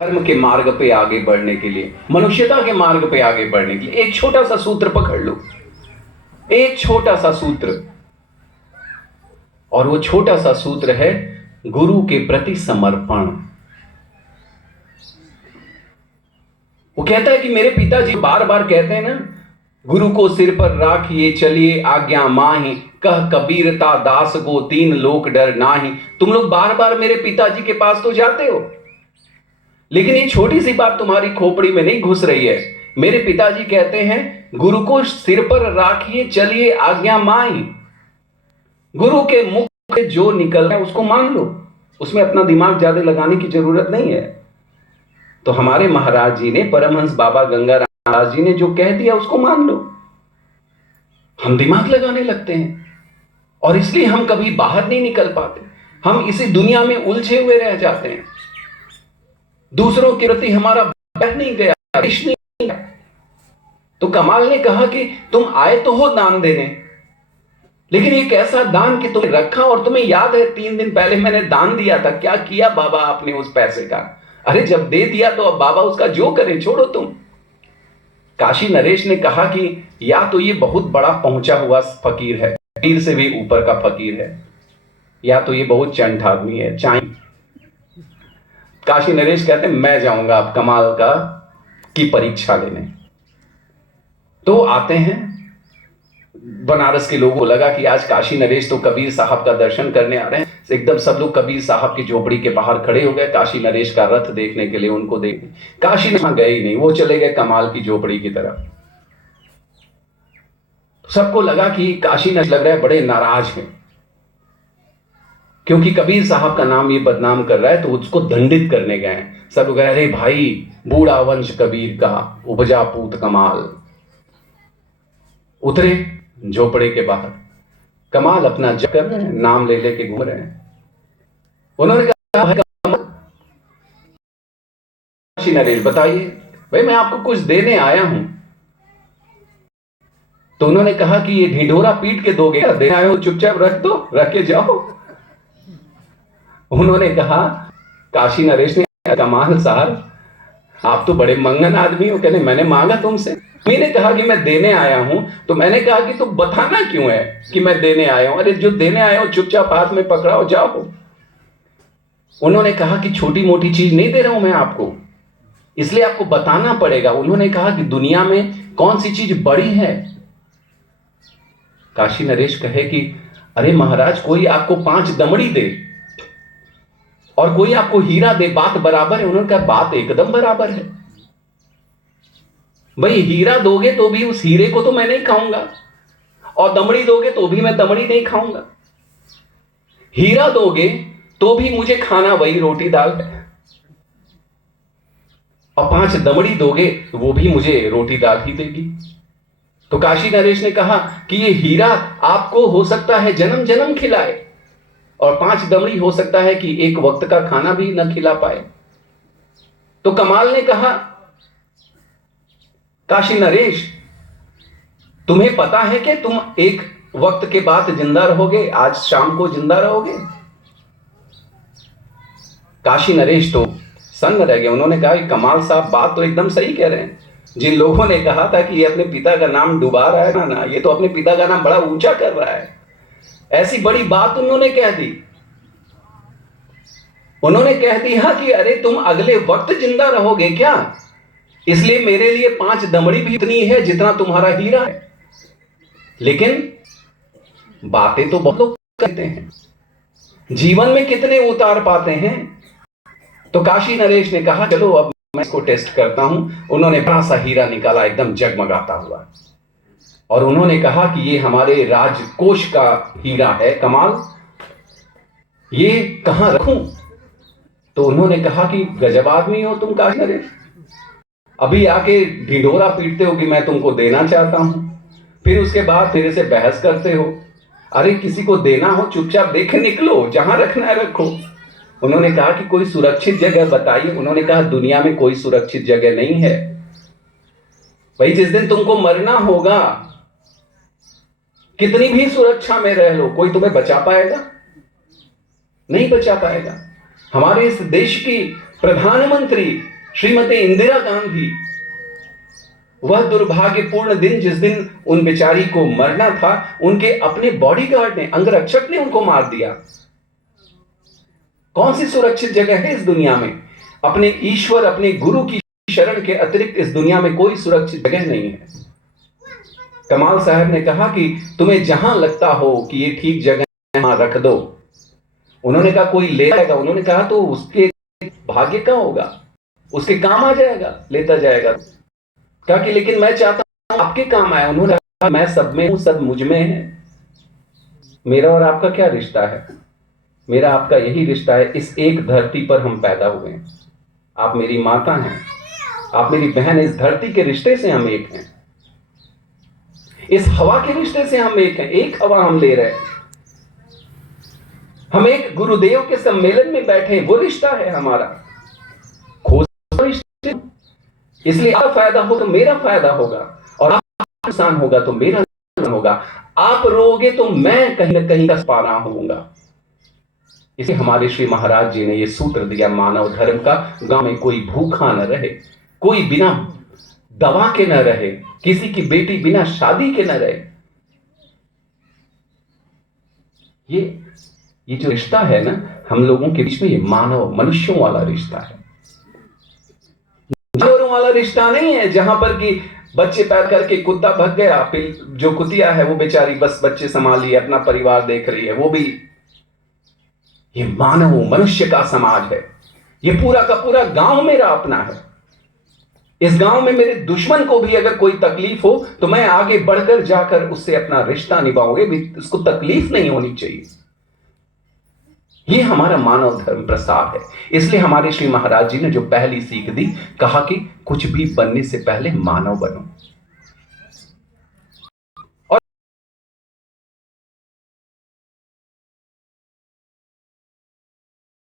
धर्म के मार्ग पे आगे बढ़ने के लिए, मनुष्यता के मार्ग पे आगे बढ़ने के लिए एक छोटा सा सूत्र पकड़ लो, एक छोटा सा सूत्र। और वो छोटा सा सूत्र है गुरु के प्रति समर्पण। वो कहता है कि मेरे पिताजी बार बार कहते हैं ना, गुरु को सिर पर राखिए चलिए आज्ञा माही, कह कबीरता दास को तीन लोक डर नाही। तुम लोग बार बार मेरे पिताजी के पास तो जाते हो, लेकिन ये छोटी सी बात तुम्हारी खोपड़ी में नहीं घुस रही है। मेरे पिताजी कहते हैं गुरु को सिर पर राखिए चलिए आज्ञा माई। गुरु के मुख से जो निकल रहा है उसको मान लो, उसमें अपना दिमाग ज्यादा लगाने की जरूरत नहीं है। तो हमारे महाराज जी ने, परमहंस बाबा गंगाराम महाराज जी ने जो कह दिया उसको मान लो। हम दिमाग लगाने लगते हैं और इसलिए हम कभी बाहर नहीं निकल पाते, हम इसी दुनिया में उलझे हुए रह जाते हैं। दूसरों के प्रति हमारा बह नहीं गया, नहीं गया। तो कमाल ने कहा कि तुम आए तो हो दान देने, लेकिन एक ऐसा दान कि तुमने रखा और तुम्हें याद है 3 दिन पहले मैंने दान दिया था, क्या किया बाबा आपने उस पैसे का? अरे जब दे दिया तो अब बाबा उसका जो करे, छोड़ो तुम। काशी नरेश ने कहा कि या तो ये बहुत बड़ा पहुंचा हुआ फकीर है, फकीर से भी ऊपर का फकीर है, या तो ये बहुत चंट आदमी है, चाय। काशी नरेश कहते हैं मैं जाऊंगा अब कमाल का की परीक्षा लेने। तो आते हैं, बनारस के लोगों को लगा कि आज काशी नरेश तो कबीर साहब का दर्शन करने आ रहे हैं। एकदम सब लोग कबीर साहब की झोपड़ी के बाहर खड़े हो गए काशी नरेश का रथ देखने के लिए, उनको देखने। काशी वहां गए ही नहीं, वो चले गए कमाल की झोपड़ी की तरफ। तो सबको लगा कि काशी नरेश लग रहा है बड़े नाराज हैं, क्योंकि कबीर साहब का नाम ये बदनाम कर रहा है, तो उसको दंडित करने गए। सब लोग, अरे भाई बूढ़ा वंश कबीर का उपजा पूत कमाल। उतरे झोपड़े के बाहर, कमाल अपना जप कर रहे हैं, नाम ले लेके घूम रहे हैं। उन्होंने कहा भाई काशी नरेश बताइए, भाई मैं आपको कुछ देने आया हूं। तो उन्होंने कहा कि ये ढिंढोरा पीट के दोगे, देने आए हो चुपचाप रख दो, रख के जाओ। उन्होंने कहा, काशी नरेश ने, कमाल साहब आप तो बड़े मंगन आदमी हो। कहने मैंने मांगा तुमसे, मैंने कहा कि मैं देने आया हूं, तो मैंने कहा कि तुम बताना क्यों है कि मैं देने आया हूं? अरे जो देने आया हो चुपचाप हाथ में पकड़ाओ जाओ। उन्होंने कहा कि छोटी मोटी चीज नहीं दे रहा हूं मैं आपको, इसलिए आपको बताना पड़ेगा। उन्होंने कहा कि दुनिया में कौन सी चीज बड़ी है? काशी नरेश कहे कि अरे महाराज कोई आपको 5 दमड़ी दे और कोई आपको हीरा दे, बात बराबर है? उन्होंने कहा बात एकदम बराबर है। भाई हीरा दोगे तो भी उस हीरे को तो मैं नहीं खाऊंगा, और दमड़ी दोगे तो भी मैं दमड़ी नहीं खाऊंगा। हीरा दोगे तो भी मुझे खाना वही रोटी दाल है, और 5 दमड़ी दोगे तो वो भी मुझे रोटी दाल ही देगी। तो काशी नरेश ने कहा कि ये हीरा आपको हो सकता है जन्म जन्म खिलाए, और 5 दमड़ी हो सकता है कि एक वक्त का खाना भी न खिला पाए। तो कमाल ने कहा, काशी नरेश तुम्हें पता है कि तुम एक वक्त के बाद जिंदा रहोगे, आज शाम को जिंदा रहोगे? काशी नरेश तो सन्न रह गए। उन्होंने कहा कि कमाल साहब बात तो एकदम सही कह रहे हैं। जिन लोगों ने कहा था कि ये अपने पिता का नाम डुबा रहा है ना, ये तो अपने पिता का नाम बड़ा ऊंचा कर रहा है। ऐसी बड़ी बात उन्होंने कह दी। उन्होंने कह दिया कि अरे तुम अगले वक्त जिंदा रहोगे क्या, इसलिए मेरे लिए 5 दमड़ी भी इतनी है जितना तुम्हारा हीरा है। लेकिन बातें तो बहुत लोग कहते हैं, जीवन में कितने उतार पाते हैं? तो काशी नरेश ने कहा चलो अब मैं इसको टेस्ट करता हूं। उन्होंने बड़ा सा हीरा निकाला, एकदम जगमगाता हुआ, और उन्होंने कहा कि ये हमारे राजकोष का हीरा है, कमाल ये कहां रखूं? तो उन्होंने कहा कि गजब आदमी हो तुम काशी नरेश, अभी आके ढिंढोरा पीटते हो कि मैं तुमको देना चाहता हूं, फिर उसके बाद मेरे से बहस करते हो। अरे किसी को देना हो चुपचाप देखे निकलो, जहां रखना है रखो। उन्होंने कहा कि कोई सुरक्षित जगह बताइए। उन्होंने कहा दुनिया में कोई सुरक्षित जगह नहीं है भाई, जिस दिन तुमको मरना होगा कितनी भी सुरक्षा में रह लो, कोई तुम्हें बचा पाएगा? नहीं बचा पाएगा। हमारे इस देश की प्रधानमंत्री श्रीमती इंदिरा गांधी, वह दुर्भाग्यपूर्ण दिन जिस दिन उन बेचारी को मरना था, उनके अपने बॉडीगार्ड ने, अंगरक्षक ने उनको मार दिया। कौन सी सुरक्षित जगह है इस दुनिया में? अपने ईश्वर, अपने गुरु की शरण के अतिरिक्त इस दुनिया में कोई सुरक्षित जगह नहीं है। कमाल साहब ने कहा कि तुम्हें जहां लगता हो कि ये ठीक जगह है, वहां रख दो। उन्होंने कहा कोई ले जाएगा, उन्होंने कहा तो उसके भाग्य का होगा, उसके काम आ जाएगा, लेता जाएगा। कहा कि लेकिन मैं चाहता हूं आपके काम आए। उन्होंने कहा मैं सब में हूं, सब मुझ में है। मेरा और आपका क्या रिश्ता है? मेरा आपका यही रिश्ता है, इस एक धरती पर हम पैदा हुए हैं। आप मेरी माता हैं, आप मेरी बहन। इस धरती के रिश्ते से हम एक हैं, इस हवा के रिश्ते से हम एक हैं। एक हवा हम ले रहे हैं, हम एक गुरुदेव के सम्मेलन में बैठे, वो रिश्ता है हमारा। खोज रिश्ते, इसलिए आपका फायदा हो तो मेरा फायदा होगा, और आपका नुकसान होगा तो मेरा नुकसान होगा। आप रोगे तो मैं कहीं ना कहीं कस पा रहा होऊंगा। इसलिए हमारे श्री महाराज जी ने यह सूत्र दिया मानव धर्म का, गांव में कोई भूखा न रहे, कोई बिना दवा के न रहे, किसी की बेटी बिना शादी के न रहे। ये जो रिश्ता है ना हम लोगों के बीच में, ये मानव मनुष्यों वाला रिश्ता है, जानवरों वाला रिश्ता नहीं है जहां पर कि बच्चे पैदा करके कुत्ता भग गया, फिर जो कुतिया है वो बेचारी बस बच्चे संभाल लिए, अपना परिवार देख रही है, वो भी। ये मानव मनुष्य का समाज है। ये पूरा का पूरा गांव मेरा अपना है। इस गांव में मेरे दुश्मन को भी अगर कोई तकलीफ हो तो मैं आगे बढ़कर जाकर उससे अपना रिश्ता निभाऊंगे, उसको तकलीफ नहीं होनी चाहिए। ये हमारा मानव धर्म प्रसार है। इसलिए हमारे श्री महाराज जी ने जो पहली सीख दी, कहा कि कुछ भी बनने से पहले मानव बनो।